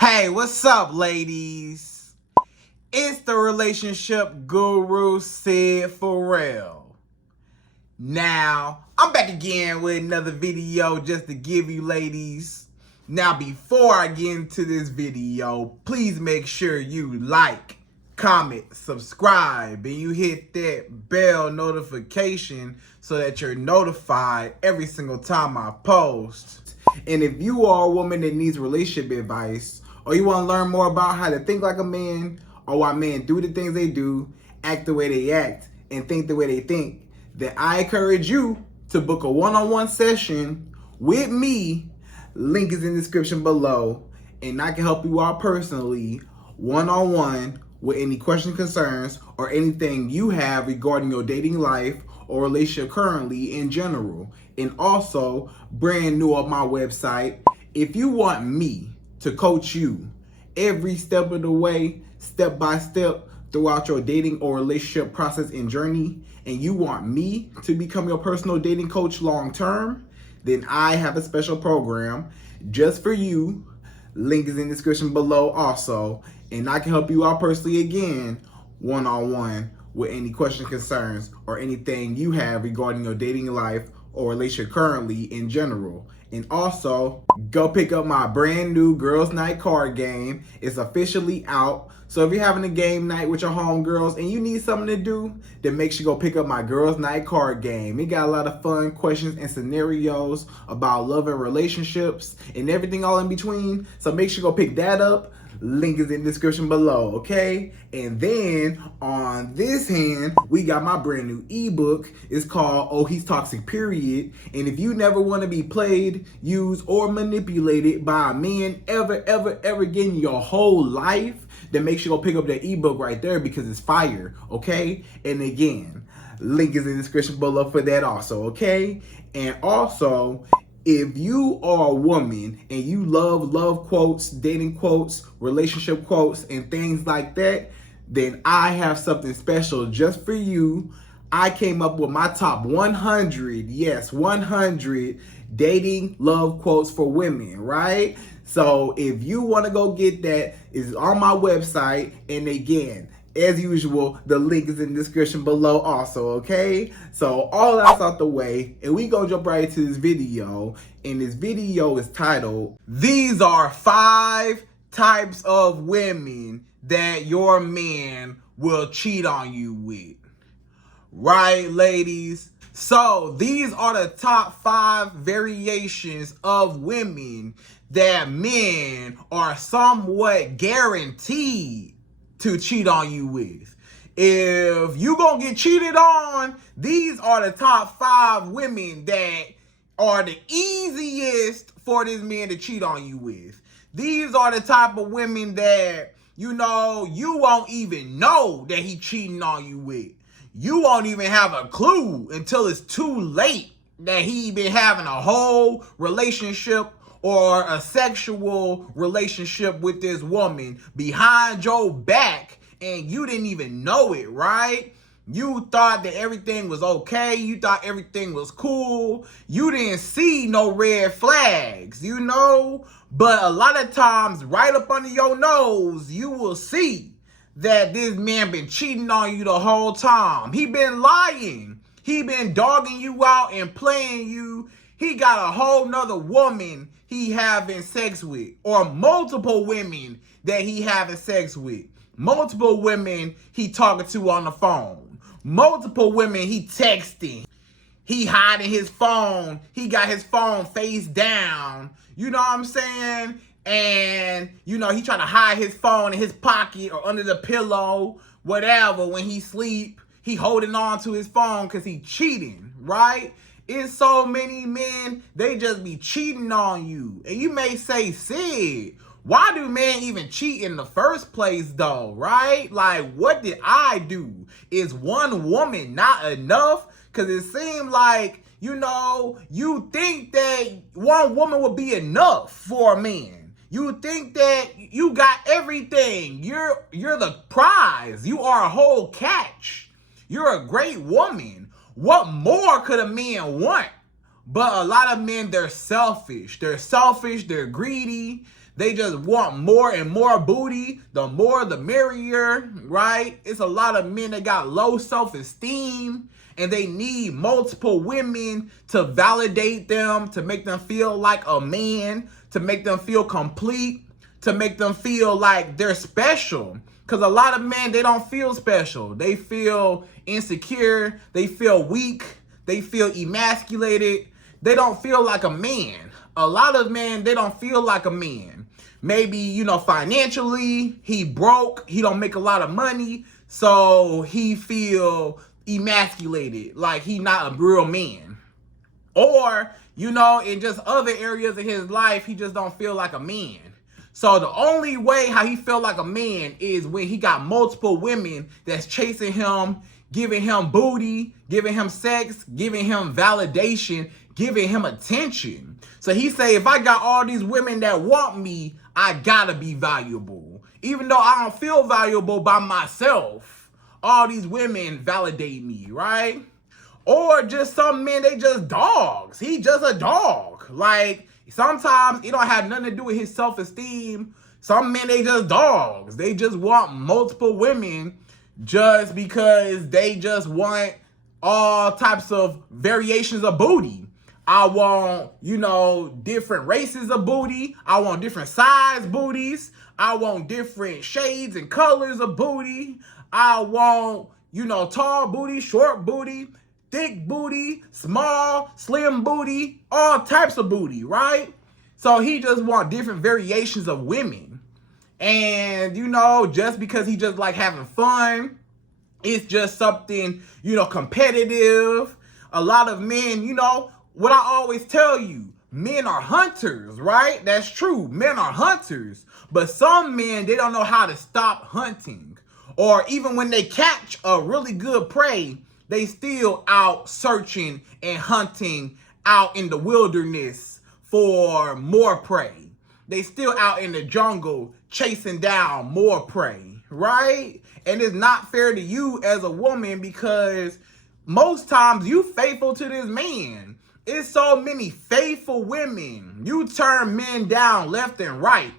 Hey, what's up, ladies? It's the relationship guru, Sydd Ferrell. Now, I'm back again with another video just to give you ladies. Now, before I get into this video, please make sure you like, comment, subscribe, and you hit that bell notification so that you're notified every single time I post. And if you are a woman that needs relationship advice, or you want to learn more about how to think like a man, or why men do the things they do, act the way they act, and think the way they think, then I encourage you to book a one-on-one session with me. Link is in the description below, and I can help you out personally, one-on-one, with any questions, concerns, or anything you have regarding your dating life or relationship currently in general. And also, brand new on my website, if you want me to coach you every step of the way, step by step, throughout your dating or relationship process and journey, and you want me to become your personal dating coach long term, then I have a special program just for you. Link is in the description below also, and I can help you out personally again, one-on-one, with any questions, concerns, or anything you have regarding your dating life or relationship currently in general. And also, go pick up my brand new Girls Night card game. It's officially out. So if you're having a game night with your homegirls and you need something to do, then make sure you go pick up my Girls Night card game. It got a lot of fun questions and scenarios about love and relationships and everything all in between. So make sure you go pick that up. Link is in the description below, okay? And then on this hand, we got my brand new ebook. It's called Oh He's Toxic, Period. And if you never want to be played, used, or manipulated by a man ever again in your whole life, then make sure you go pick up that ebook right there because it's fire, okay? And again, link is in the description below for that also, okay? And also, if you are a woman and you love quotes, dating quotes, relationship quotes, and things like that, then I have something special just for you. I came up with my top 100, yes, 100 dating love quotes for women, right? So if you want to go get that, it's on my website. And again, as usual, the link is in the description below also, okay? So all that's out the way, and we gonna jump right into this video. And this video is titled, These Are 5 Types of Women That Your Man Will Cheat on You With. Right, ladies? So these are the top 5 variations of women that men are somewhat guaranteed to cheat on you with. If you gonna get cheated on, these are the top 5 women that are the easiest for this man to cheat on you with. These are the type of women that, you won't even know that he cheating on you with. You won't even have a clue until it's too late that he been having a whole relationship or a sexual relationship with this woman behind your back, and you didn't even know it, right? You thought that everything was okay. You thought everything was cool. You didn't see no red flags, But a lot of times, right up under your nose, you will see that this man been cheating on you the whole time. He been lying. He been dogging you out and playing you. He got a whole nother woman he having sex with, or multiple women that he having sex with, multiple women he talking to on the phone, multiple women he texting, he hiding his phone, he got his phone face down, you know what I'm saying? And, he trying to hide his phone in his pocket or under the pillow, whatever. When he sleep, he holding on to his phone because he cheating, right? It's so many men, they just be cheating on you. And you may say, Sid, why do men even cheat in the first place though, right? Like, what did I do? Is one woman not enough? Because it seemed like, you think that one woman would be enough for a man. You think that you got everything. You're the prize. You are a whole catch. You're a great woman. What more could a man want? But a lot of men, they're selfish. They're selfish. They're greedy. They just want more and more booty. The more, the merrier, right? It's a lot of men that got low self-esteem, and they need multiple women to validate them, to make them feel like a man, to make them feel complete, to make them feel like they're special. Because a lot of men, they don't feel special. They feel insecure. They feel weak. They feel emasculated. They don't feel like a man. A lot of men, they don't feel like a man. Maybe, you know, financially, he broke. He don't make a lot of money. So he feel emasculated, like he not a real man. Or, you know, in just other areas of his life, he just don't feel like a man. So the only way how he feel like a man is when he got multiple women that's chasing him, giving him booty, giving him sex, giving him validation, giving him attention. So he say, if I got all these women that want me, I gotta be valuable. Even though I don't feel valuable by myself, all these women validate me, right? Or just some men, they just dogs. He just a dog. Like, sometimes it don't have nothing to do with his self-esteem. Some men, they just dogs. They just want multiple women just because they just want all types of variations of booty. I want, you know, different races of booty. I want different size booties. I want different shades and colors of booty. I want, you know, tall booty, short booty, thick booty, small, slim booty, all types of booty, right? So he just want different variations of women. And, you know, just because he just like having fun, it's just something, you know, competitive. A lot of men, you know, what I always tell you, men are hunters, right? That's true. Men are hunters. But some men, they don't know how to stop hunting. Or even when they catch a really good prey, they still out searching and hunting out in the wilderness for more prey. They still out in the jungle chasing down more prey, right? And it's not fair to you as a woman because most times you faithful to this man. It's so many faithful women. You turn men down left and right.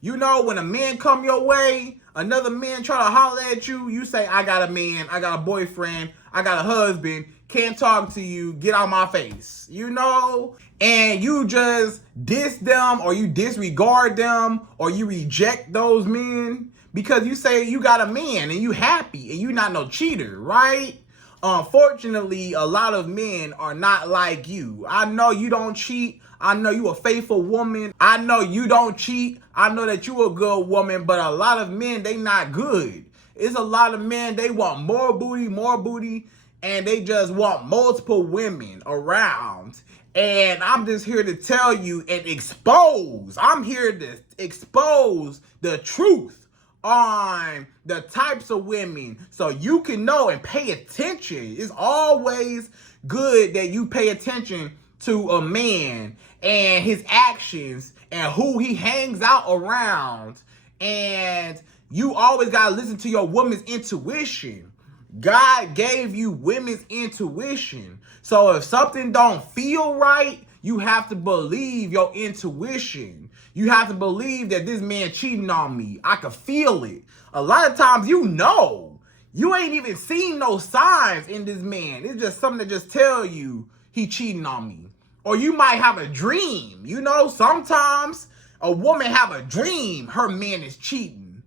You know, when a man come your way, another man try to holler at you, you say, I got a man, I got a boyfriend, I got a husband, can't talk to you, get out my face, you know? And you just diss them or you disregard them or you reject those men because you say you got a man and you happy and you not no cheater, right? Unfortunately, a lot of men are not like you. I know you don't cheat. I know you a faithful woman. I know you don't cheat. I know that you a good woman, but a lot of men, they not good. It's a lot of men, they want more booty, and they just want multiple women around. And I'm just here to tell you and expose. I'm here to expose the truth on the types of women so you can know and pay attention. It's always good that you pay attention to a man and his actions and who he hangs out around. And you always got to listen to your woman's intuition. God gave you women's intuition. So if something don't feel right, you have to believe your intuition. You have to believe that this man cheating on me. I can feel it. A lot of times, you know, you ain't even seen no signs in this man. It's just something that just tell you he cheating on me. Or you might have a dream. You know, sometimes a woman have a dream her man is cheating.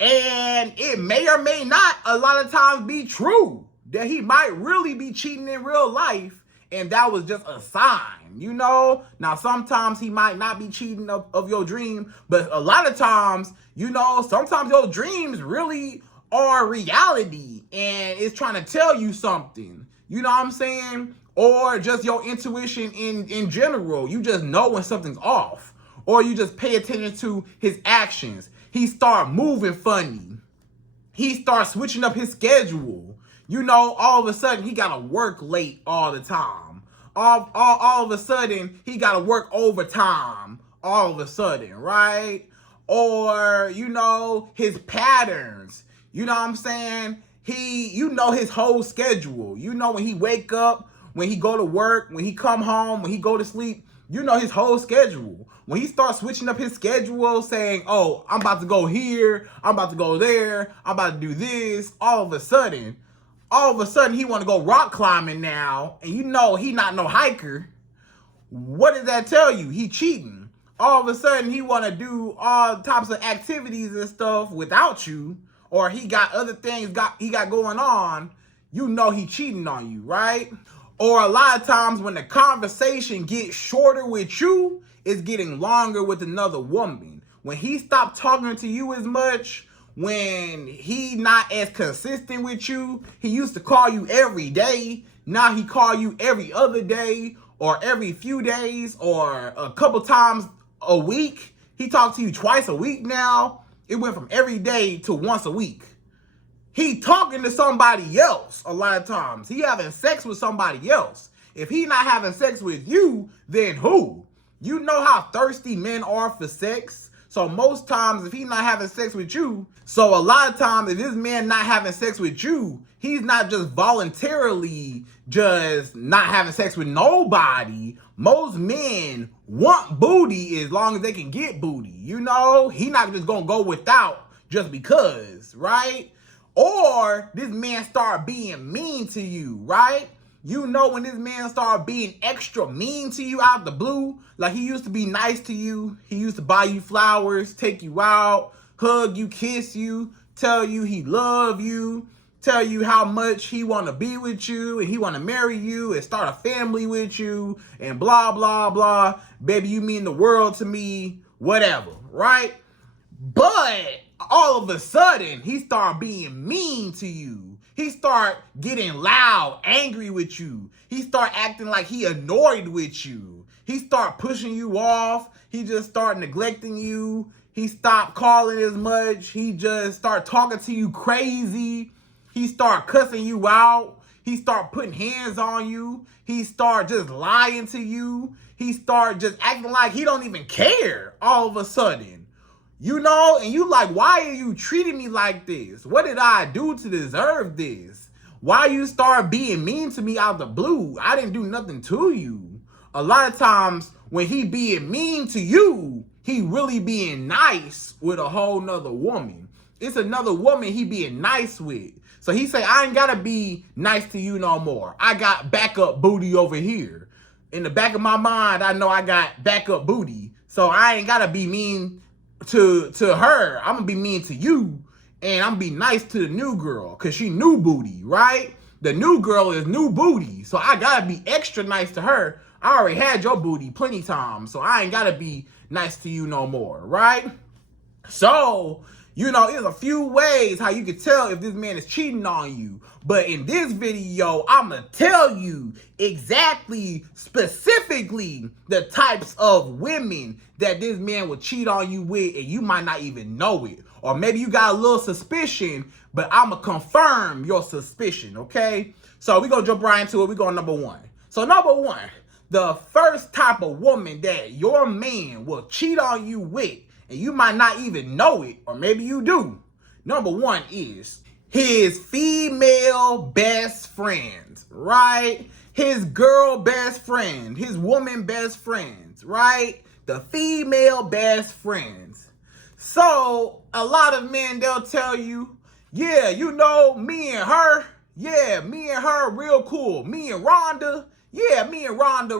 And it may or may not a lot of times be true that he might really be cheating in real life. And that was just a sign, you know? Now, sometimes he might not be cheating of your dream, but a lot of times, you know, sometimes your dreams really are reality and it's trying to tell you something. You know what I'm saying? Or just your intuition in general. You just know when something's off. Or you just pay attention to his actions. He start moving funny. He start switching up his schedule. You know, all of a sudden, he got to work late all the time. All of a sudden, he got to work overtime all of a sudden, right? Or, you know, his patterns. You know what I'm saying? You know his whole schedule. You know when he wake up, when he go to work, when he come home, when he go to sleep. You know his whole schedule. when he starts switching up his schedule, saying, oh, I'm about to go here, I'm about to go there, I'm about to do this, all of a sudden he want to go rock climbing now, and you know he not no hiker. What does that tell you? He cheating. All of a sudden he want to do all types of activities and stuff without you, or he got other things he got going on. You know he cheating on you, right? Or a lot of times when the conversation gets shorter with you, it's getting longer with another woman. When he stopped talking to you as much, when he not as consistent with you, he used to call you every day. Now he call you every other day or every few days or a couple times a week. He talks to you twice a week now. It went from every day to once a week. He talking to somebody else a lot of times. He having sex with somebody else. If he not having sex with you, then who? You know how thirsty men are for sex. So most times if he not having sex with you, so a lot of times if this man not having sex with you, he's not just voluntarily just not having sex with nobody. Most men want booty as long as they can get booty. You know, he not just gonna go without just because, right? Or this man start being mean to you, right? You know when this man start being extra mean to you out of the blue, like he used to be nice to you, he used to buy you flowers, take you out, hug you, kiss you, tell you he love you, tell you how much he want to be with you and he want to marry you and start a family with you and blah, blah, blah. Baby, you mean the world to me, whatever, right? But all of a sudden, he start being mean to you. He start getting loud, angry with you. He start acting like he annoyed with you. He start pushing you off. He just start neglecting you. He stopped calling as much. He just start talking to you crazy. He start cussing you out. He start putting hands on you. He start just lying to you. He start just acting like he don't even care all of a sudden. You know, and you like, why are you treating me like this? What did I do to deserve this? Why you start being mean to me out of the blue? I didn't do nothing to you. A lot of times when he being mean to you, he really being nice with a whole nother woman. It's another woman he being nice with. So he say, I ain't gotta be nice to you no more. I got backup booty over here. In the back of my mind, I know I got backup booty. So I ain't gotta be mean to her. I'm gonna be mean to you, and I'm gonna be nice to the new girl because she new booty, right? The new girl is new booty, so I gotta be extra nice to her. I already had your booty plenty times, so I ain't gotta be nice to you no more, right? So, you know, there's a few ways how you can tell if this man is cheating on you. But in this video, I'm going to tell you exactly, specifically, the types of women that this man will cheat on you with, and you might not even know it. Or maybe you got a little suspicion, but I'm going to confirm your suspicion, okay? So we're going to jump right into it. We're going number one. So number one, the first type of woman that your man will cheat on you with, and you might not even know it, or maybe you do. Number one is his female best friends, right? His girl best friend, his woman best friends, right? The female best friends. So a lot of men, they'll tell you, yeah, you know, me and her real cool. Me and Rhonda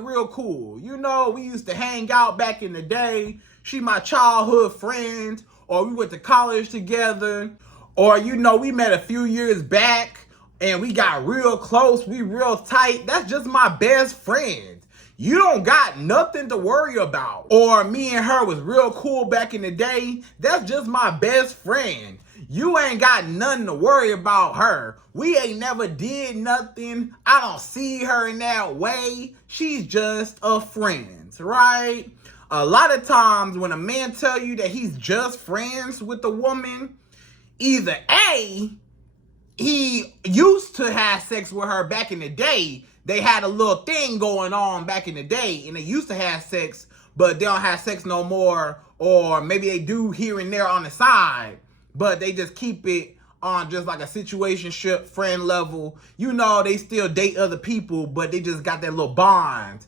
real cool. You know, we used to hang out back in the day. She my childhood friend, or we went to college together, or, you know, we met a few years back and we got real close, we real tight. That's just my best friend. You don't got nothing to worry about. Or me and her was real cool back in the day. That's just my best friend. You ain't got nothing to worry about her. We ain't never did nothing. I don't see her in that way. She's just a friend, right? A lot of times when a man tell you that he's just friends with a woman, either A, he used to have sex with her back in the day. They had a little thing going on back in the day, and they used to have sex, but they don't have sex no more. Or maybe they do here and there on the side, but they just keep it on just like a situationship friend level. You know, they still date other people, but they just got that little bond.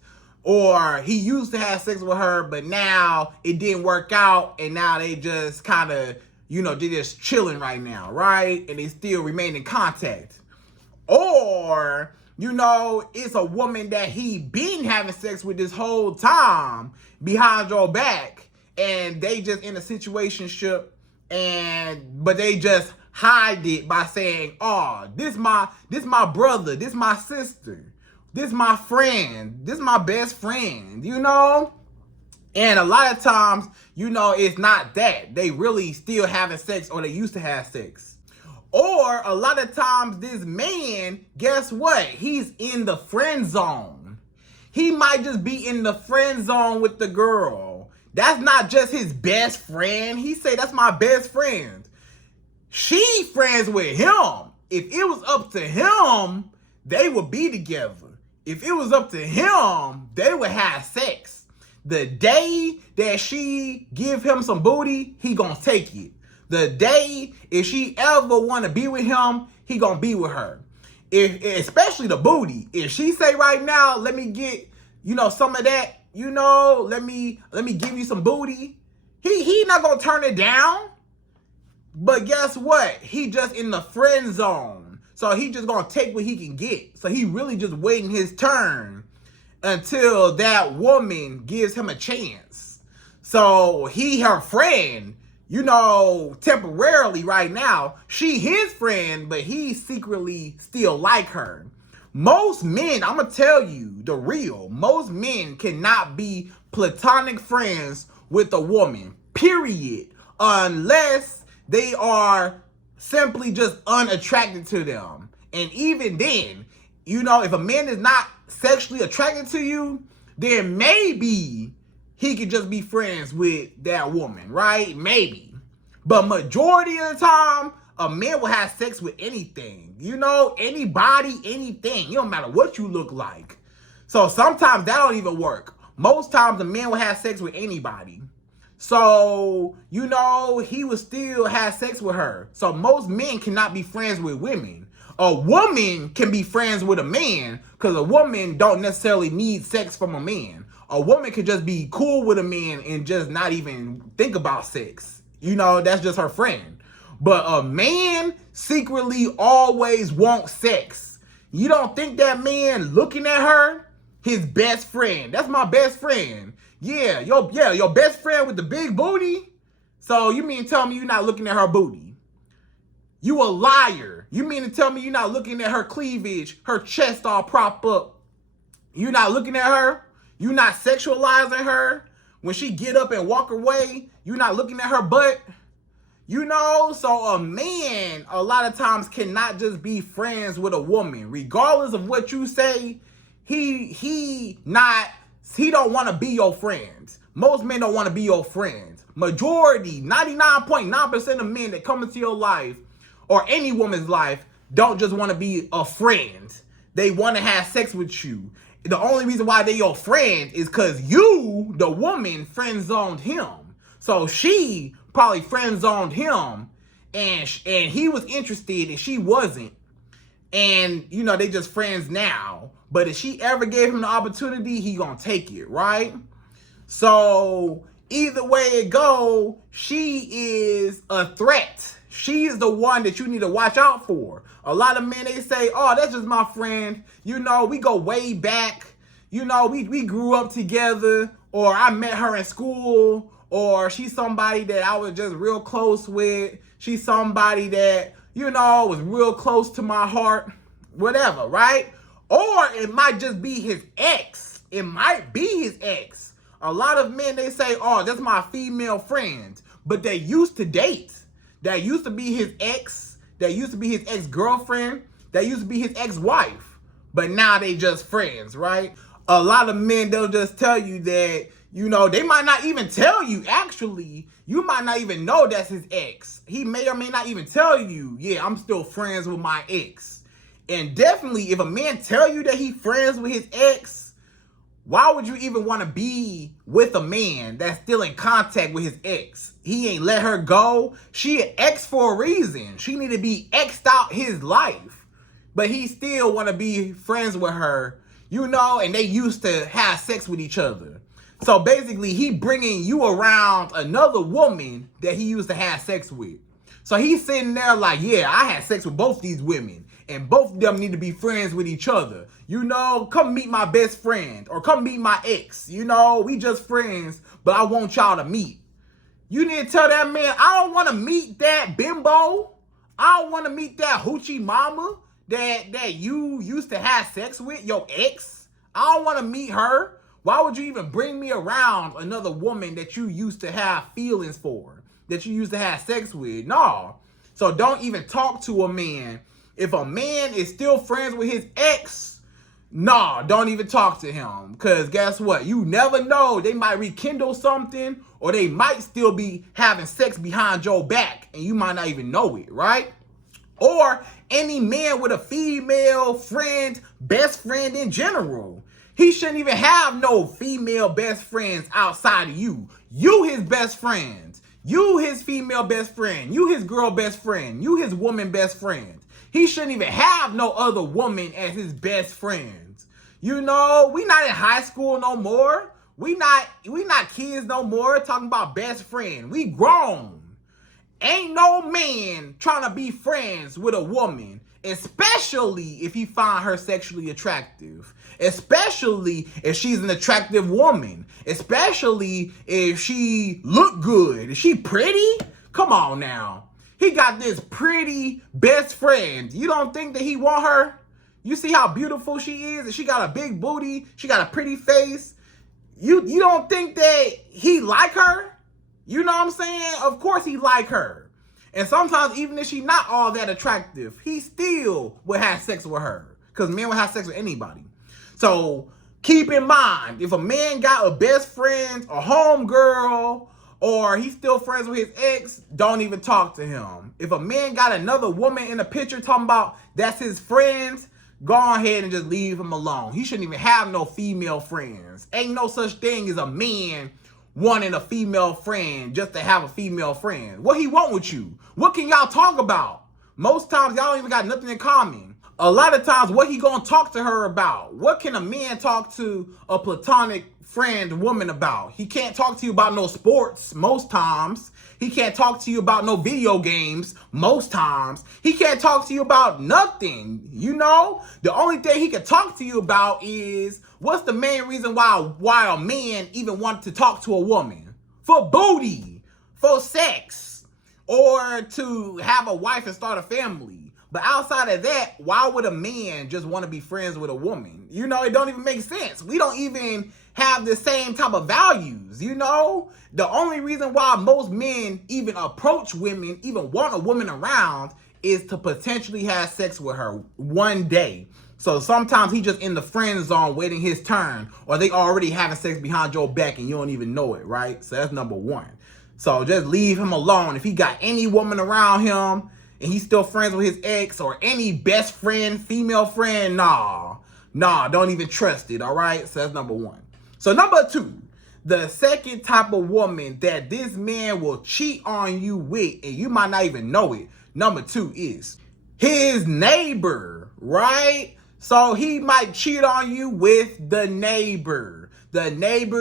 Or he used to have sex with her, but now it didn't work out, and now they just kind of, they're just chilling right now, right? And they still remain in contact. Or, it's a woman that he been having sex with this whole time behind your back, and they just in a situationship, but they just hide it by saying, oh, this my brother, this my sister, this my friend, this my best friend, And a lot of times, it's not that. They really still having sex, or they used to have sex. Or a lot of times this man, guess what? He's in the friend zone. He might just be in the friend zone with the girl. That's not just his best friend. He say, that's my best friend. She friends with him. If it was up to him, they would be together. If it was up to him, they would have sex. The day that she give him some booty, he gonna take it. The day if she ever want to be with him, he gonna be with her. Especially the booty. If she say right now, let me get, some of that, let me give you some booty. He not gonna turn it down. But guess what? He just in the friend zone. So he just gonna take what he can get. So he really just waiting his turn until that woman gives him a chance. So he her friend, temporarily right now, she his friend, but he secretly still like her. Most men, I'm gonna tell you the real, most men cannot be platonic friends with a woman, period, unless they are simply just unattracted to them. And even then, if a man is not sexually attracted to you, then maybe he could just be friends with that woman, right? Maybe. But majority of the time, a man will have sex with anything. Anybody, anything. It don't matter what you look like. So sometimes that don't even work. Most times a man will have sex with anybody. So, he would still have sex with her. So most men cannot be friends with women. A woman can be friends with a man because a woman don't necessarily need sex from a man. A woman could just be cool with a man and just not even think about sex. That's just her friend. But a man secretly always wants sex. You don't think that man looking at her, his best friend? That's my best friend. Yeah, your best friend with the big booty? So you mean to tell me you're not looking at her booty? You a liar. You mean to tell me you're not looking at her cleavage, her chest all propped up? You're not looking at her? You're not sexualizing her? When she get up and walk away, you're not looking at her butt? So a man a lot of times cannot just be friends with a woman. Regardless of what you say, he don't want to be your friend. Most men don't want to be your friend. Majority, 99.9% of men that come into your life or any woman's life don't just want to be a friend. They want to have sex with you. The only reason why they your friend is because you, the woman, friend zoned him. So she probably friend zoned him and he was interested and she wasn't. And, they just friends now. But if she ever gave him the opportunity, he gonna take it, right? So either way it go, she is a threat. She is the one that you need to watch out for. A lot of men, they say, oh, that's just my friend. We go way back. We grew up together, or I met her in school, or she's somebody that I was just real close with. She's somebody that, was real close to my heart, whatever, right? Or it might just be his ex. It might be his ex. A lot of men, they say, oh, that's my female friend. But they used to date. That used to be his ex. That used to be his ex-girlfriend. That used to be his ex-wife. But now they just friends, right? A lot of men, they'll just tell you that, they might not even tell you, actually. You might not even know that's his ex. He may or may not even tell you, yeah, I'm still friends with my ex. And definitely, if a man tell you that he friends with his ex, why would you even want to be with a man that's still in contact with his ex? He ain't let her go. She an ex for a reason. She need to be X'd out his life. But he still want to be friends with her, you know, and they used to have sex with each other. So basically, he bringing you around another woman that he used to have sex with. So he's sitting there like, yeah, I had sex with both these women, and both of them need to be friends with each other. You know, come meet my best friend, or come meet my ex. You know, we just friends, but I want y'all to meet. You need to tell that man, I don't want to meet that bimbo. I don't want to meet that hoochie mama that you used to have sex with, your ex. I don't want to meet her. Why would you even bring me around another woman that you used to have feelings for, that you used to have sex with? No. So don't even talk to a man. If a man is still friends with his ex, no, don't even talk to him. Because guess what? You never know. They might rekindle something, or they might still be having sex behind your back, and you might not even know it, right? Or any man with a female friend, best friend in general. He shouldn't even have no female best friends outside of you. You his best friends. You his female best friend. You his girl best friend. You his woman best friend. He shouldn't even have no other woman as his best friends. You know, we not in high school no more. We not kids no more talking about best friend. We grown. Ain't no man trying to be friends with a woman, especially if he find her sexually attractive. Especially if she's an attractive woman. Especially if she look good. Is she pretty? Come on now. He got this pretty best friend. You don't think that he want her? You see how beautiful she is? And she got a big booty. She got a pretty face. You don't think that he like her? You know what I'm saying? Of course he like her. And sometimes even if she not all that attractive, he still will have sex with her. Because men will have sex with anybody. So keep in mind, if a man got a best friend, a homegirl, or he's still friends with his ex, don't even talk to him. If a man got another woman in the picture talking about that's his friends, go ahead and just leave him alone. He shouldn't even have no female friends. Ain't no such thing as a man wanting a female friend just to have a female friend. What he want with you? What can y'all talk about? Most times y'all don't even got nothing in common. A lot of times, what he gonna talk to her about? What can a man talk to a platonic friend woman about? He can't talk to you about no sports most times. He can't talk to you about no video games most times. He can't talk to you about nothing, you know? The only thing he can talk to you about is what's the main reason why a man even wanted to talk to a woman? For booty, for sex, or to have a wife and start a family. But outside of that, why would a man just want to be friends with a woman? You know, it don't even make sense. We don't even have the same type of values, you know? The only reason why most men even approach women, even want a woman around, is to potentially have sex with her one day. So sometimes he just in the friend zone waiting his turn, or they already having sex behind your back and you don't even know it, right? So that's number one. So just leave him alone. If he got any woman around him, and he's still friends with his ex or any best friend, female friend, nah, don't even trust it, all right? So that's number one. So number two, the second type of woman that this man will cheat on you with, and you might not even know it, number two is his neighbor, right? So he might cheat on you with the neighbor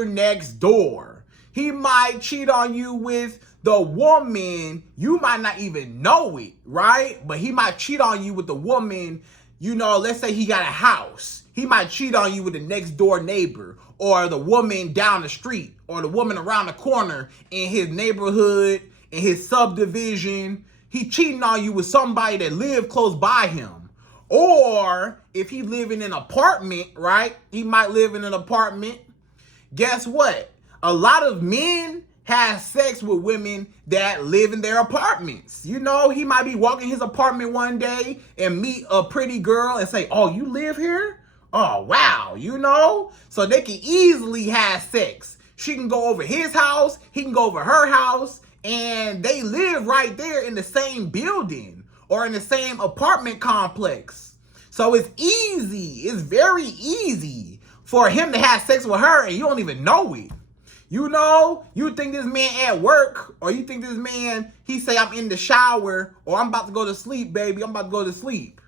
next door. He might cheat on you with the woman, you might not even know it, right? But he might cheat on you with the woman, you know, let's say he got a house. He might cheat on you with the next door neighbor, or the woman down the street, or the woman around the corner in his neighborhood, in his subdivision. He cheating on you with somebody that live close by him. Or if he live in an apartment, right? He might live in an apartment. Guess what? A lot of men have sex with women that live in their apartments. You know, he might be walking his apartment one day and meet a pretty girl and say, oh, you live here? Oh, wow, you know? So they can easily have sex. She can go over his house, he can go over her house, and they live right there in the same building or in the same apartment complex. So it's easy, it's very easy for him to have sex with her and you don't even know it. You know, you think this man at work, or you think this man, he say, I'm in the shower, or I'm about to go to sleep, baby, I'm about to go to sleep.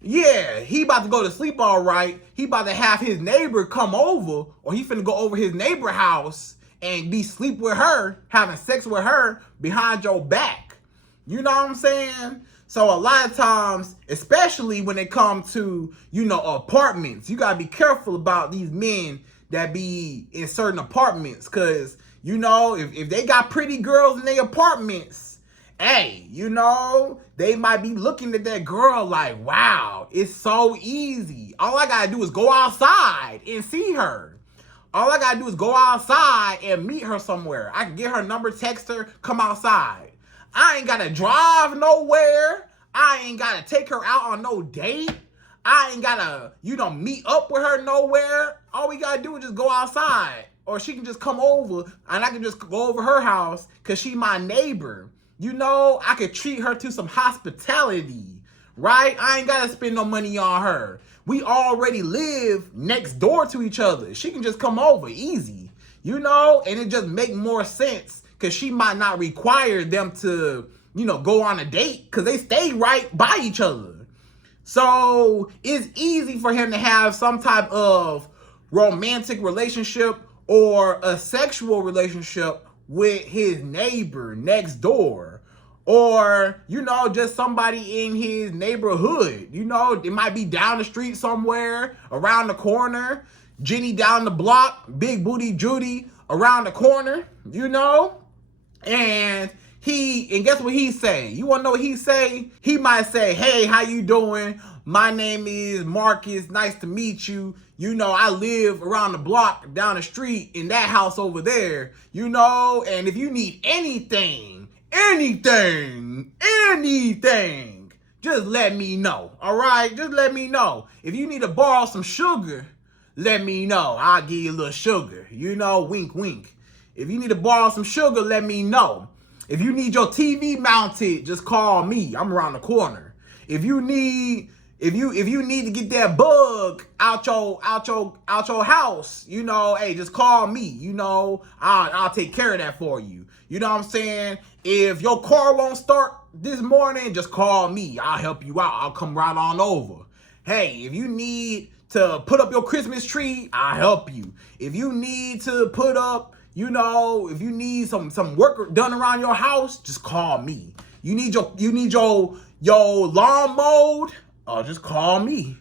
Yeah, he about to go to sleep all right. He about to have his neighbor come over, or he finna go over his neighbor house and be sleep with her, having sex with her behind your back. You know what I'm saying? So a lot of times, especially when it comes to, apartments, you gotta be careful about these men that be in certain apartments. Cause, if they got pretty girls in their apartments, hey, they might be looking at that girl like, wow, it's so easy. All I gotta do is go outside and see her. All I gotta do is go outside and meet her somewhere. I can get her number, text her, come outside. I ain't gotta drive nowhere. I ain't gotta take her out on no date. I ain't gotta, meet up with her nowhere. All we gotta do is just go outside. Or she can just come over and I can just go over her house because she my neighbor. I could treat her to some hospitality, right? I ain't gotta spend no money on her. We already live next door to each other. She can just come over easy, and it just make more sense because she might not require them to, go on a date because they stay right by each other. So it's easy for him to have some type of romantic relationship or a sexual relationship with his neighbor next door, or just somebody in his neighborhood. It might be down the street somewhere, around the corner, Jenny down the block, Big Booty Judy around the corner, and guess what he say? You want to know what he say? He might say, hey, how you doing? My name is Marcus. Nice to meet you. I live around the block down the street in that house over there, and if you need anything, just let me know. All right? Just let me know. If you need to borrow some sugar, let me know. I'll give you a little sugar. Wink, wink. If you need to borrow some sugar, let me know. If you need your TV mounted, just call me. I'm around the corner. If you need to get that bug out your house, hey, just call me. I'll take care of that for you. You know what I'm saying? If your car won't start this morning, just call me. I'll help you out. I'll come right on over. Hey, if you need to put up your Christmas tree, I'll help you. If you need to put up, if you need some work done around your house, just call me. You need your lawn mowed, just call me.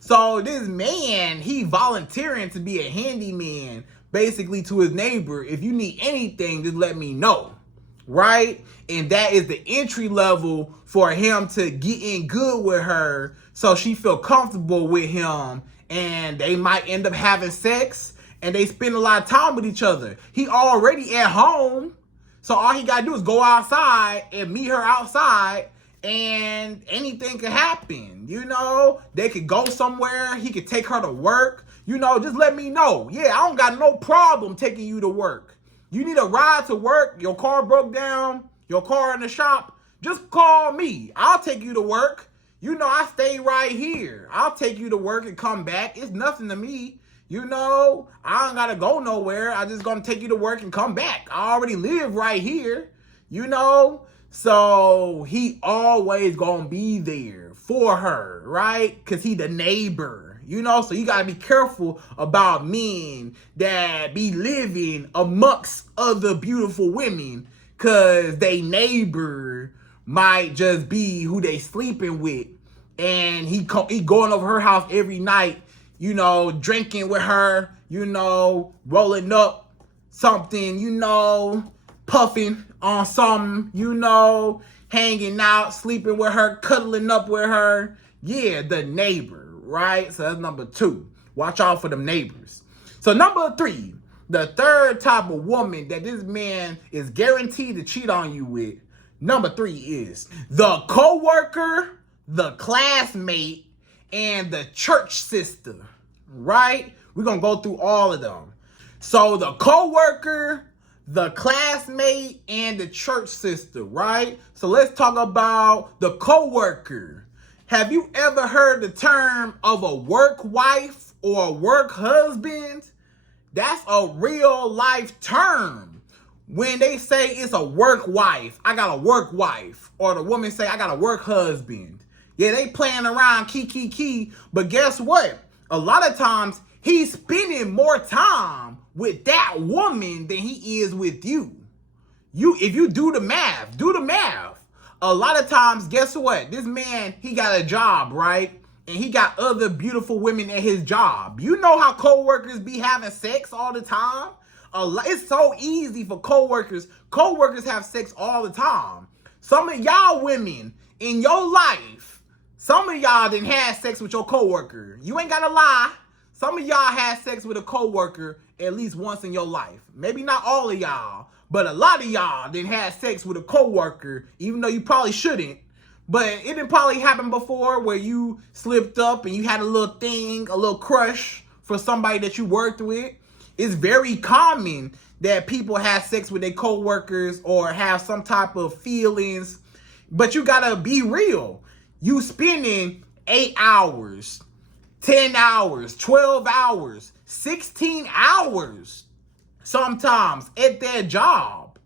So this man, he volunteering to be a handyman basically to his neighbor. If you need anything, just let me know, right? And that is the entry level for him to get in good with her so she feel comfortable with him, and they might end up having sex and they spend a lot of time with each other. He already at home, so all he gotta do is go outside and meet her outside, and anything could happen. They could go somewhere. He could take her to work. Just let me know. Yeah, I don't got no problem taking you to work. You need a ride to work, your car broke down, your car in the shop, just call me. I'll take you to work. I stay right here. I'll take you to work and come back. It's nothing to me. I don't gotta go nowhere. I just gonna take you to work and come back. I already live right here, So he always gonna be there for her, right? Because he the neighbor, So you gotta be careful about men that be living amongst other beautiful women, because they neighbor might just be who they sleeping with. And he going over her house every night, drinking with her, rolling up something, puffing on something, hanging out, sleeping with her, cuddling up with her. Yeah, the neighbor, right? So that's number 2. Watch out for them neighbors. So number 3, the third type of woman that this man is guaranteed to cheat on you with. Number 3 is the coworker, the classmate, and the church sister, right? We're going to go through all of them. So the coworker, the classmate, and the church sister, right? So let's talk about the coworker. Have you ever heard the term of a work wife or a work husband? That's a real life term. When they say it's a work wife, I got a work wife, or the woman say I got a work husband. Yeah, they playing around, key. But guess what? A lot of times, he's spending more time with that woman than he is with you. If you do the math. A lot of times, guess what? This man, he got a job, right? And he got other beautiful women at his job. You know how coworkers be having sex all the time? It's so easy for coworkers. Coworkers have sex all the time. Some of y'all women in your life, some of y'all done had sex with your coworker. You ain't gotta lie. Some of y'all had sex with a coworker at least once in your life. Maybe not all of y'all, but a lot of y'all done had sex with a coworker, even though you probably shouldn't. But it didn't probably happen before where you slipped up and you had a little thing, a little crush for somebody that you worked with. It's very common that people have sex with their coworkers or have some type of feelings. But you gotta be real. You spending 8 hours, 10 hours, 12 hours, 16 hours sometimes at that job.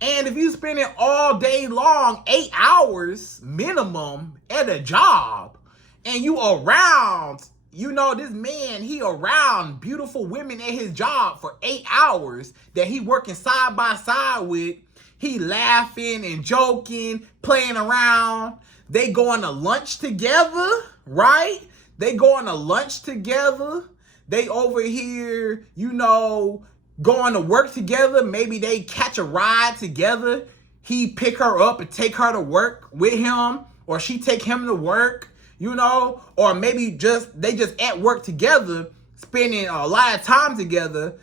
And if you spending all day long, 8 hours minimum at a job, and you around, you know, this man, he around beautiful women at his job for 8 hours that he working side by side with, he laughing and joking, playing around. They going to lunch together, right? They going to lunch together. They over here, you know, going to work together. Maybe they catch a ride together. He pick her up and take her to work with him, or she take him to work, you know, or maybe they just at work together, spending a lot of time together.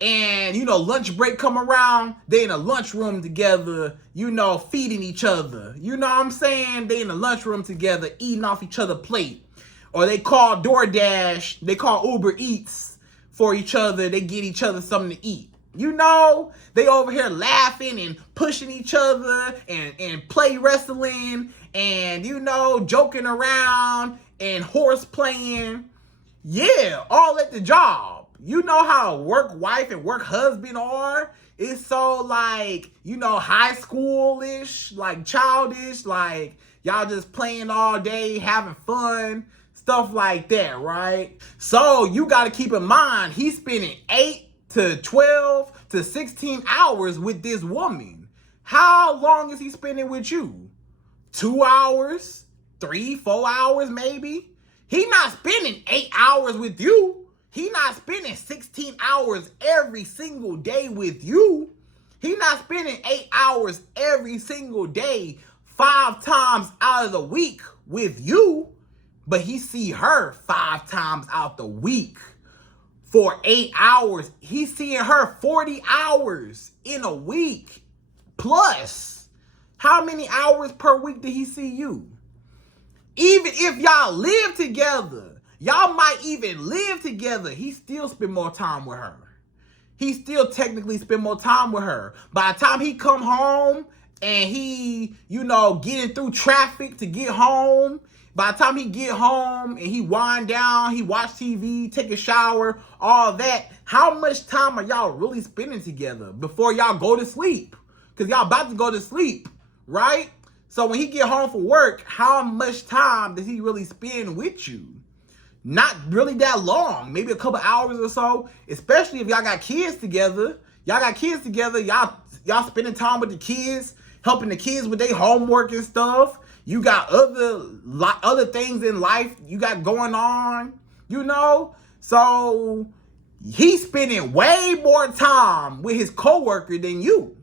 And, you know, lunch break come around, they in a lunchroom together, you know, feeding each other. You know what I'm saying? They in a lunchroom together, eating off each other's plate. Or they call DoorDash, they call Uber Eats for each other. They get each other something to eat. You know, they over here laughing and pushing each other and play wrestling and, you know, joking around and horse playing. Yeah, all at the job. You know how work wife and work husband are? It's so like, you know, high school-ish, like childish, like y'all just playing all day, having fun, stuff like that, right? So you got to keep in mind, he's spending 8 to 12 to 16 hours with this woman. How long is he spending with you? 2 hours? 3, 4 hours maybe? He not spending 8 hours with you. He not spending 16 hours every single day with you. He not spending 8 hours every single day, 5 times out of the week with you. But he see her 5 times out the week for 8 hours. He's seeing her 40 hours in a week. Plus, how many hours per week did he see you? Even if y'all live together, y'all might even live together, he still spend more time with her. He still technically spend more time with her. By the time he come home and he, you know, getting through traffic to get home, by the time he get home and he wind down, he watch TV, take a shower, all that, how much time are y'all really spending together before y'all go to sleep? Because y'all about to go to sleep, right? So when he get home from work, how much time does he really spend with you? Not really that long, maybe a couple hours or so, especially if y'all got kids together. Y'all spending time with the kids, helping the kids with their homework and stuff. You got other things in life you got going on, you know? So he's spending way more time with his coworker than you.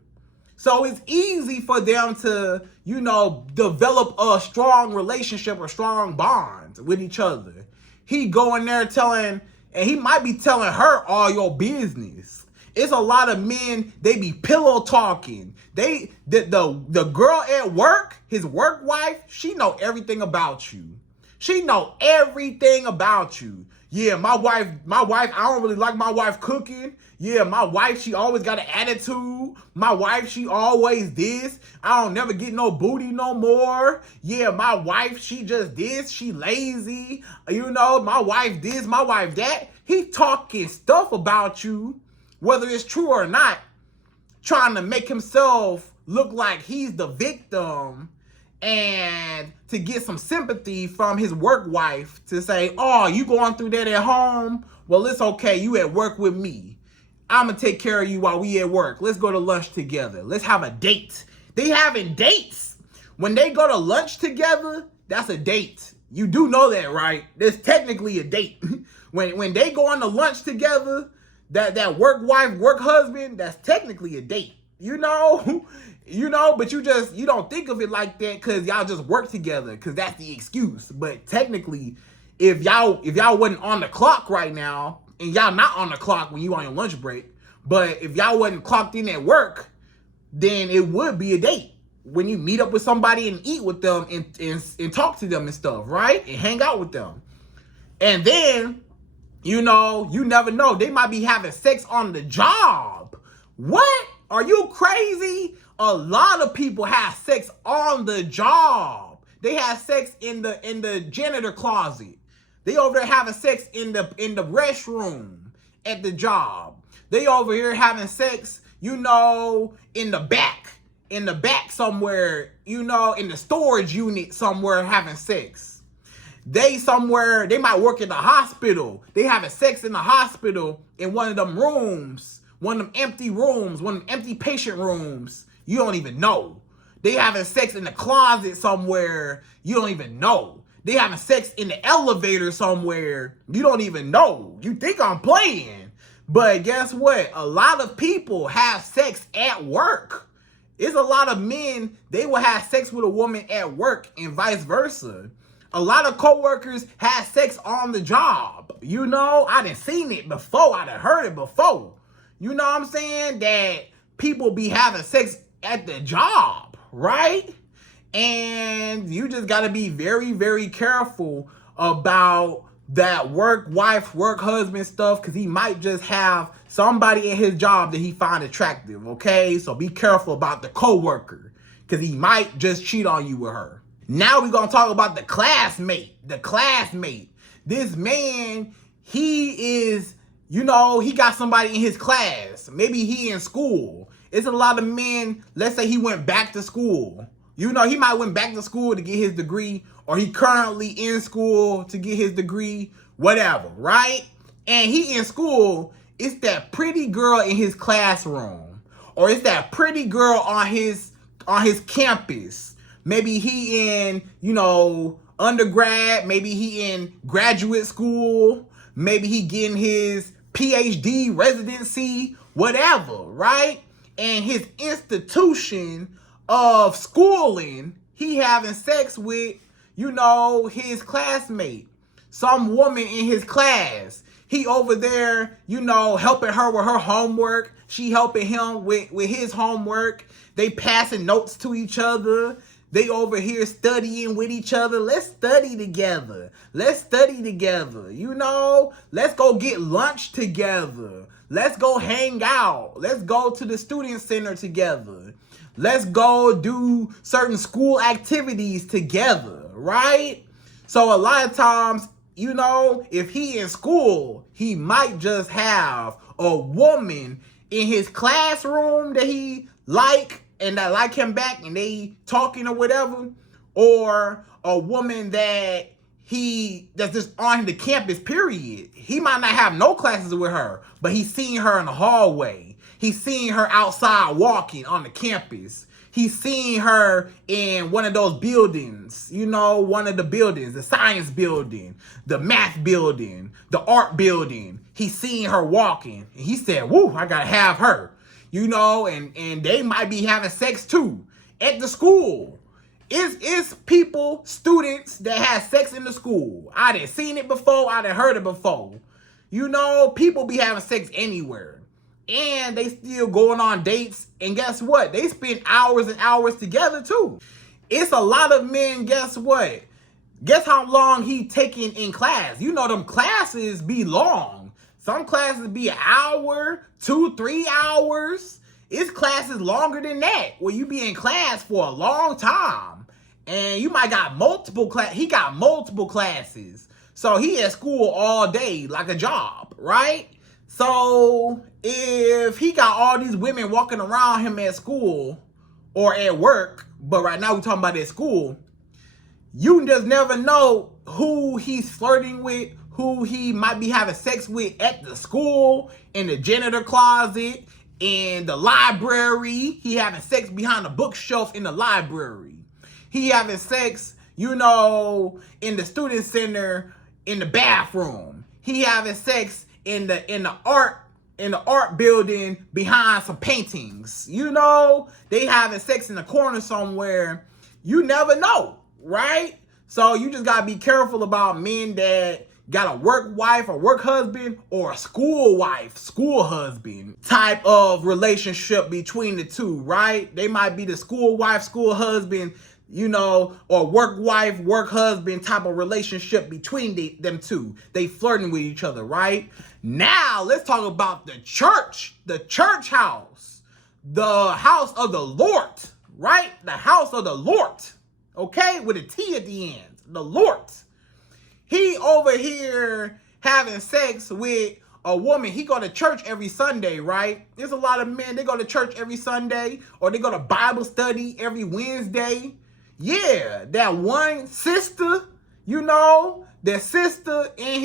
So it's easy for them to, you know, develop a strong relationship or strong bonds with each other. He going there and he might be telling her all your business. It's a lot of men, they be pillow talking. The girl at work, his work wife, she know everything about you. She know everything about you. Yeah, my wife, I don't really like my wife cooking. Yeah, my wife, she always got an attitude. My wife, she always this. I don't never get no booty no more. Yeah, my wife, she just this. She lazy. You know, my wife this, my wife that. He talking stuff about you, whether it's true or not, trying to make himself look like he's the victim and to get some sympathy from his work wife to say, oh, you going through that at home? Well, it's okay. You at work with me. I'm going to take care of you while we at work. Let's go to lunch together. Let's have a date. They having dates. When they go to lunch together, that's a date. You do know that, right? That's technically a date. When they go on the lunch together, that work wife, work husband, that's technically a date. You know, but you don't think of it like that because y'all just work together because that's the excuse. But technically, if y'all wasn't on the clock right now, and y'all not on the clock when you on your lunch break, but if y'all wasn't clocked in at work, then it would be a date when you meet up with somebody and eat with them and talk to them and stuff, right? And hang out with them. And then, you never know. They might be having sex on the job. What? Are you crazy? A lot of people have sex on the job. They have sex in the janitor closet. They over there having sex in the restroom at the job. They over here having sex, in the back somewhere, in the storage unit somewhere having sex. They might work in the hospital. They having sex in the hospital in one of them rooms, one of them empty rooms, one of them empty patient rooms. You don't even know. They having sex in the closet somewhere. You don't even know. They having sex in the elevator somewhere. You don't even know. You think I'm playing. But guess what? A lot of people have sex at work. It's a lot of men, they will have sex with a woman at work and vice versa. A lot of coworkers have sex on the job. I done seen it before. I done heard it before. You know what I'm saying? That people be having sex at the job, right? And you just got to be very, very careful about that work wife, work husband stuff, because he might just have somebody at his job that he find attractive, okay? So be careful about the coworker, because he might just cheat on you with her. Now we're going to talk about the classmate. This man, he is, he got somebody in his class. Maybe he in school. It's a lot of men, let's say he went back to school. He might went back to school to get his degree, or he currently in school to get his degree, whatever, right? And he in school, it's that pretty girl in his classroom, or it's that pretty girl on his campus. Maybe he in, undergrad, maybe he in graduate school, maybe he getting his PhD residency, whatever, right? And his institution of schooling, he having sex with, his classmate, some woman in his class. He over there, helping her with her homework. She helping him with his homework. They passing notes to each other. They over here studying with each other. Let's study together. Let's go get lunch together. Let's go hang out. Let's go to the student center together. Let's go do certain school activities together, right? So a lot of times, if he in school, he might just have a woman in his classroom that he like and that like him back and they talking or whatever, or a woman that's just on the campus, period. He might not have no classes with her, but he's seeing her in the hallway. He's seeing her outside walking on the campus. He's seeing her in one of those buildings, one of the buildings, the science building, the math building, the art building. He's seeing her walking. And he said, woo, I got to have her, and they might be having sex too at the school. It's people, students that have sex in the school. I done seen it before. I done heard it before. People be having sex anywhere. And they still going on dates. And guess what? They spend hours and hours together too. It's a lot of men, guess what? Guess how long he taking in class? Them classes be long. Some classes be an hour, 2-3 hours. It's classes longer than that, where you be in class for a long time. And you might got multiple class. He got multiple classes. So he at school all day like a job, right? So if he got all these women walking around him at school or at work But right now we're talking about at school. You just never know who he's flirting with, who he might be having sex with at the school, in the janitor closet, in the library. He having sex behind the bookshelf in the library. He having sex, in the student center, in the bathroom. He having sex in the art building behind some paintings. They having sex in the corner somewhere. You never know, right? So you just gotta be careful about men that got a work wife or work husband, or a school wife, school husband type of relationship between the two, right? They might be the school wife, school husband, or work wife, work husband type of relationship between them two. They flirting with each other, right? Now, let's talk about the church house, the house of the Lord, right? The house of the Lord, okay? With a T at the end, the Lord. He over here having sex with a woman. He go to church every Sunday, right? There's a lot of men, they go to church every Sunday, or they go to Bible study every Wednesday. Yeah, that one sister, that sister in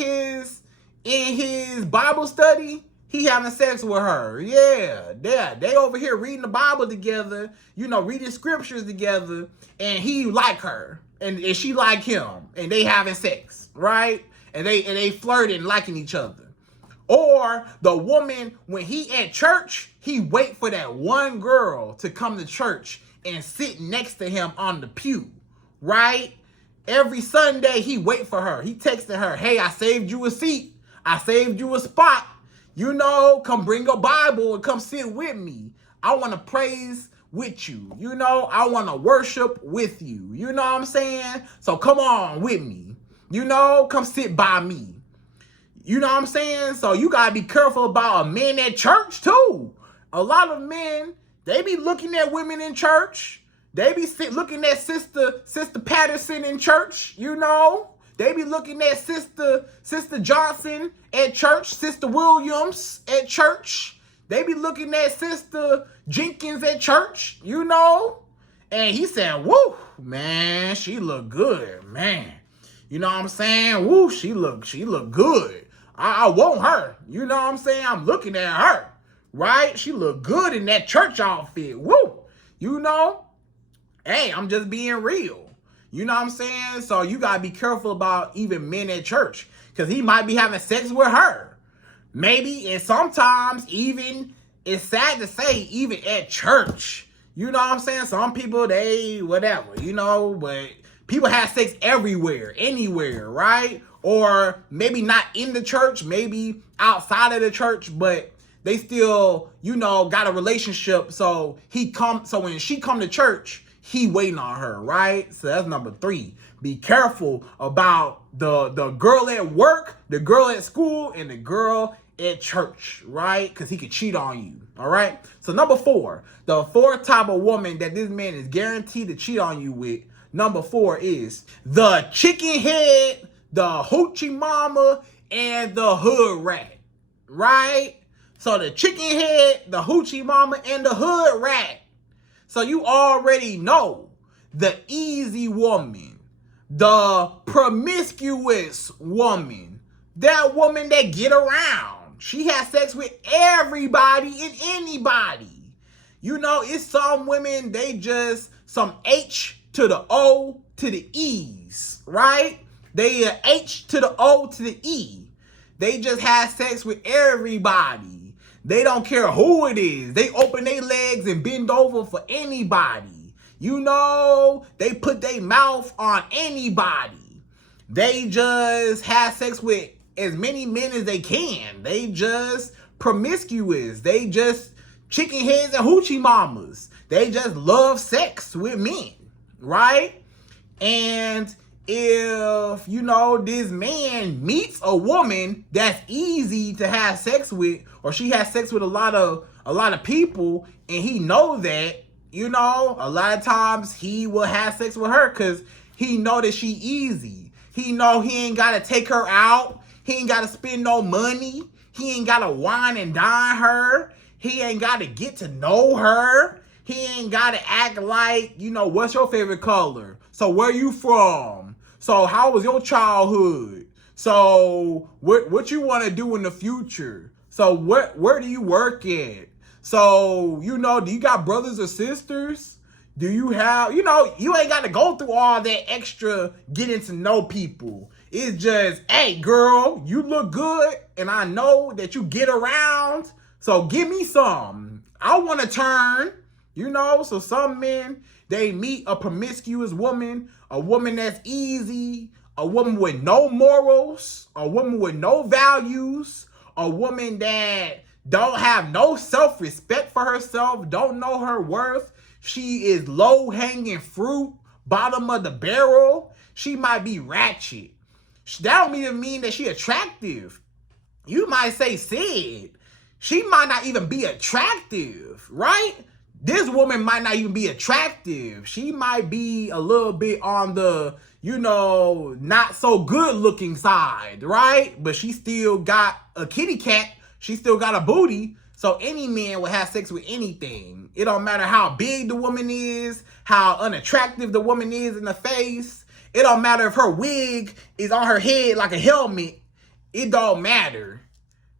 his Bible study, he having sex with her. Yeah, they over here reading the Bible together, reading scriptures together, and he like her, and she like him, and they having sex, right? And they flirting, liking each other. Or the woman, when he at church, he wait for that one girl to come to church and sit next to him on the pew, right? Every Sunday, he wait for her. He texting her, hey, I saved you a seat. I saved you a spot. Come bring a Bible and come sit with me. I want to praise with you. I want to worship with you. You know what I'm saying? So come on with me. Come sit by me. You know what I'm saying? So you got to be careful about a man at church too. A lot of men, they be looking at women in church. They be looking at Sister Patterson in church, They be looking at Sister Johnson at church, Sister Williams at church. They be looking at Sister Jenkins at church, And he said, woo, man, she look good, man. You know what I'm saying? Woo, she look good. I want her. You know what I'm saying? I'm looking at her. Right? She look good in that church outfit. Woo! Hey, I'm just being real. You know what I'm saying? So you got to be careful about even men at church, because he might be having sex with her. Maybe, and sometimes even, it's sad to say, even at church. You know what I'm saying? Some people, they, whatever, but people have sex everywhere, anywhere, right? Or maybe not in the church, maybe outside of the church, but they still, got a relationship. So when she come to church, he waiting on her, right? So that's number 3. Be careful about the girl at work, the girl at school, and the girl at church, right? Because he could cheat on you, all right? So number 4, the 4th type of woman that this man is guaranteed to cheat on you with, number 4 is the chicken head, the hoochie mama, and the hood rat, right? So the chicken head, the hoochie mama, and the hood rat. So you already know the easy woman, the promiscuous woman, that woman that get around. She has sex with everybody and anybody. It's some women, they just some H to the O to the E's, right? They H to the O to the E. They just have sex with everybody. They don't care who it is. They open their legs and bend over for anybody. They put their mouth on anybody. They just have sex with as many men as they can. They just promiscuous. They just chicken heads and hoochie mamas. They just love sex with men, right? And if, this man meets a woman that's easy to have sex with, or she has sex with a lot of people, and he know that, a lot of times he will have sex with her because he know that she easy. He know he ain't got to take her out. He ain't got to spend no money. He ain't got to wine and dine her. He ain't got to get to know her. He ain't gotta act like, you know, what's your favorite color? So where you from? So how was your childhood? So what you want to do in the future? So where do you work at? So, you know, do you got brothers or sisters? Do you have, you know, you ain't got to go through all that extra getting to know people. It's just, hey, girl, you look good, and I know that you get around, so give me some. I want to turn, you know. So some men, they meet a promiscuous woman, a woman that's easy, a woman with no morals, a woman with no values, a woman that don't have no self-respect for herself, don't know her worth. She is low-hanging fruit, bottom of the barrel. She might be ratchet. That don't even mean that she attractive. You might say, Sid, she might not even be attractive, right? This woman might not even be attractive. She might be a little bit on the, you know, not so good looking side, right? But she still got a kitty cat. She still got a booty. So any man will have sex with anything. It don't matter how big the woman is, how unattractive the woman is in the face. It don't matter if her wig is on her head like a helmet. It don't matter.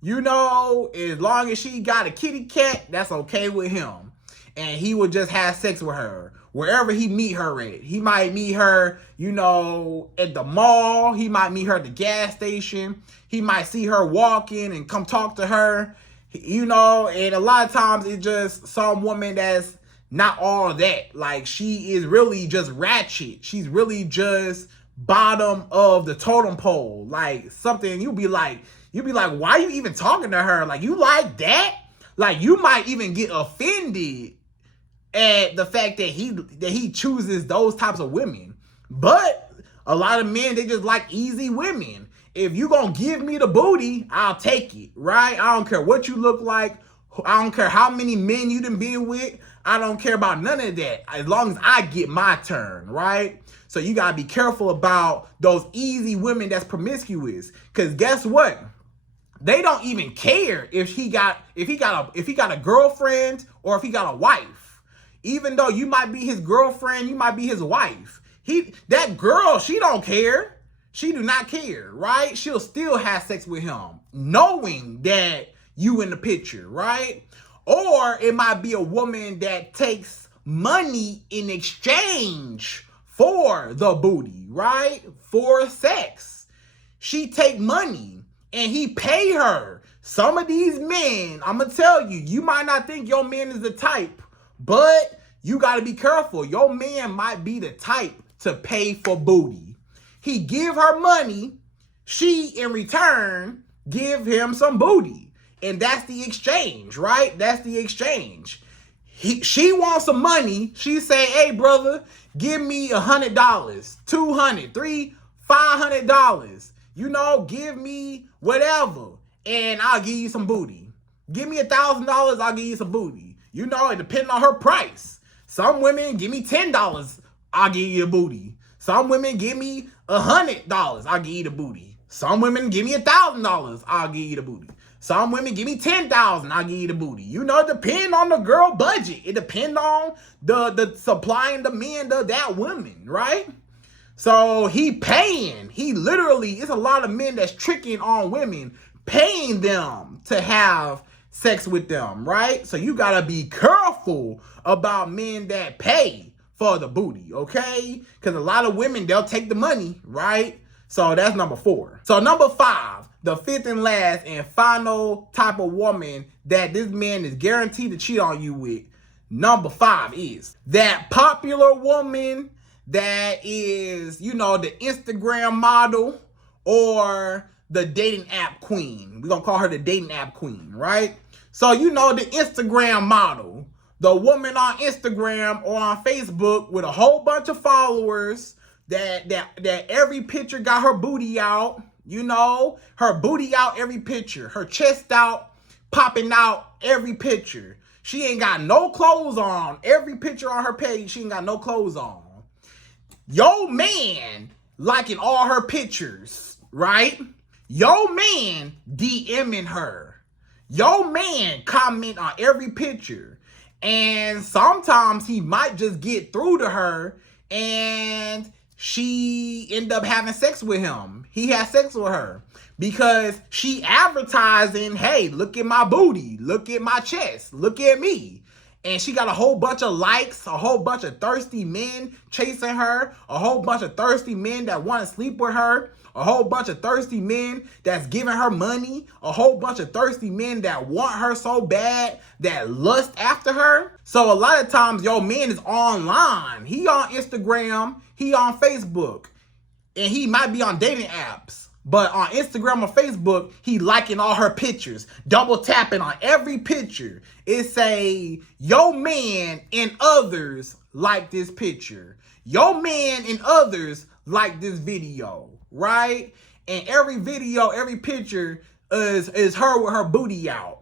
You know, as long as she got a kitty cat, that's okay with him. And he would just have sex with her wherever he meet her at. He might meet her, you know, at the mall. He might meet her at the gas station. He might see her walking and come talk to her, you know. And a lot of times it's just some woman that's not all that. Like, she is really just ratchet. She's really just bottom of the totem pole. Like, something you'll be like, why are you even talking to her? Like, you like that? Like, you might even get offended at the fact that he chooses those types of women. But a lot of men, they just like easy women. If you gonna give me the booty, I'll take it, right? I don't care what you look like. I don't care how many men you done been with. I don't care about none of that, as long as I get my turn, right? So you gotta be careful about those easy women that's promiscuous. Cause guess what? They don't even care if he got a girlfriend or if he got a wife. Even though you might be his girlfriend, you might be his wife. That girl, she don't care. She do not care, right? She'll still have sex with him, knowing that you in the picture, right? Or it might be a woman that takes money in exchange for the booty, right? For sex. She take money and he pay her. Some of these men, I'm going to tell you, you might not think your man is the type, but you got to be careful. Your man might be the type to pay for booty. He give her money. She, in return, give him some booty. And that's the exchange, right? That's the exchange. She wants some money. She say, hey, brother, give me $100, $200, $300, $500. You know, give me whatever, and I'll give you some booty. Give me $1,000, I'll give you some booty. You know, it depends on her price. Some women give me $10, I'll give you the booty. Some women give me $100, I'll give you the booty. Some women give me $1,000, I'll give you the booty. Some women give me $10,000, I'll give you the booty. You know, it depends on the girl budget. It depends on the supply and demand of that woman, right? So he paying. He literally, it's a lot of men that's tricking on women, paying them to have sex with them, right? So you gotta be careful about men that pay for the booty, okay? Because a lot of women, they'll take the money, right? So that's number 4. So number 5, the fifth and last and final type of woman that this man is guaranteed to cheat on you with. Number 5 is that popular woman that is, you know, the Instagram model or the dating app queen. We're going to call her the dating app queen, right? So, you know, the Instagram model, the woman on Instagram or on Facebook with a whole bunch of followers that every picture got her booty out, you know, her booty out every picture, her chest out, popping out every picture. She ain't got no clothes on. Every picture on her page, she ain't got no clothes on. Yo man liking all her pictures, right? Yo man DMing her. Yo man comment on every picture. And sometimes he might just get through to her and she end up having sex with him. He has sex with her because she advertising, hey, look at my booty, look at my chest, look at me. And she got a whole bunch of likes, a whole bunch of thirsty men chasing her, a whole bunch of thirsty men that want to sleep with her, a whole bunch of thirsty men that's giving her money, a whole bunch of thirsty men that want her so bad, that lust after her. So a lot of times your man is online. He on Instagram, he on Facebook, and he might be on dating apps. But on Instagram or Facebook, he liking all her pictures, double tapping on every picture. It say, yo man and others like this picture. Yo man and others like this video, right? And every video, every picture is her with her booty out.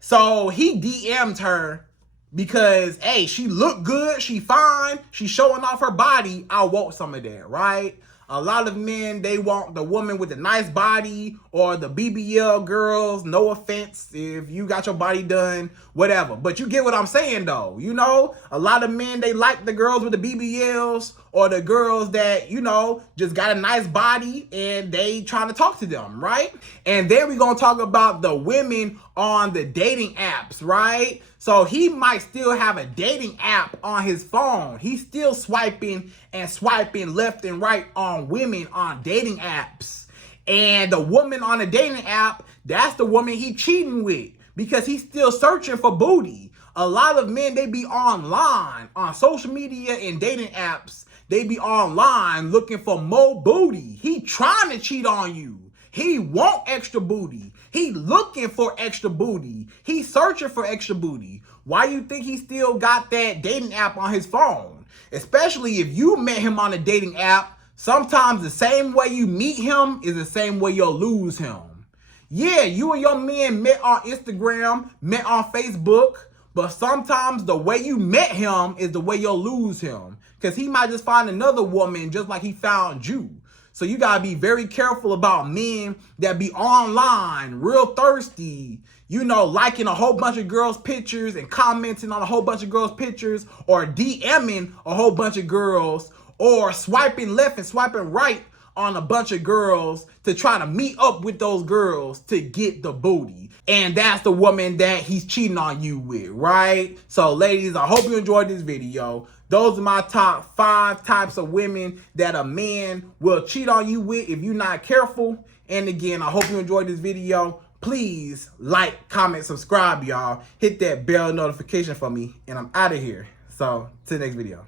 So he DM'd her because, hey, she look good, she fine, she showing off her body. I want some of that, right? A lot of men, they want the woman with the nice body or the BBL girls. No offense if you got your body done, whatever. But you get what I'm saying, though. You know, a lot of men, they like the girls with the BBLs or the girls that, you know, just got a nice body and they trying to talk to them, right? And then we're going to talk about the women on the dating apps, right? So he might still have a dating app on his phone. He's still swiping and swiping left and right on women on dating apps. And the woman on the dating app, that's the woman he cheating with because he's still searching for booty. A lot of men, they be online on social media and dating apps. They be online looking for more booty. He trying to cheat on you. He want extra booty. He looking for extra booty. He searching for extra booty. Why you think he still got that dating app on his phone? Especially if you met him on a dating app, sometimes the same way you meet him is the same way you'll lose him. Yeah, you and your man met on Instagram, met on Facebook, but sometimes the way you met him is the way you'll lose him. Because he might just find another woman just like he found you. So you got to be very careful about men that be online, real thirsty, you know, liking a whole bunch of girls' pictures and commenting on a whole bunch of girls' pictures or DMing a whole bunch of girls or swiping left and swiping right on a bunch of girls to try to meet up with those girls to get the booty. And that's the woman that he's cheating on you with, right? So ladies, I hope you enjoyed this video. Those are my top 5 types of women that a man will cheat on you with if you're not careful. And again, I hope you enjoyed this video. Please like, comment, subscribe, y'all. Hit that bell notification for me, and I'm out of here. So, to the next video.